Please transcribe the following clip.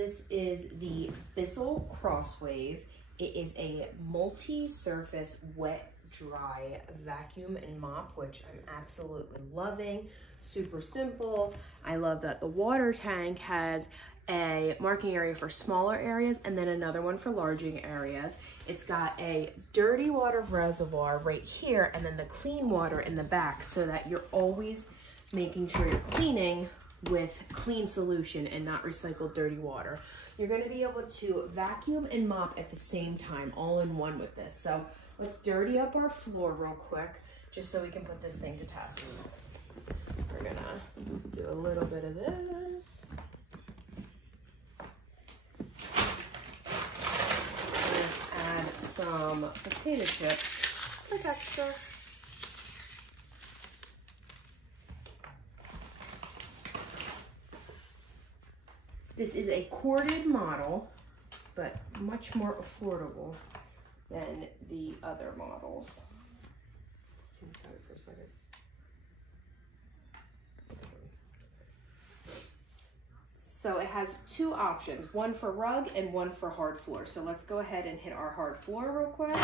This is the Bissell Crosswave. It is a multi-surface wet dry vacuum and mop, which I'm absolutely loving. Super simple. I love that the water tank has a marking area for smaller areas and then another one for larger areas. It's got a dirty water reservoir right here and then the clean water in the back, so that you're always making sure you're cleaning with clean solution and not recycled dirty water. You're going to be able to vacuum and mop at the same time, all in one with this. So let's dirty up our floor real quick, just so we can put this thing to test. We're gonna do a little bit of this. Let's add some potato chips for texture. This is a corded model, but much more affordable than the other models. Can you try it for a second? So it has two options, one for rug and one for hard floor. So let's go ahead and hit our hard floor real quick.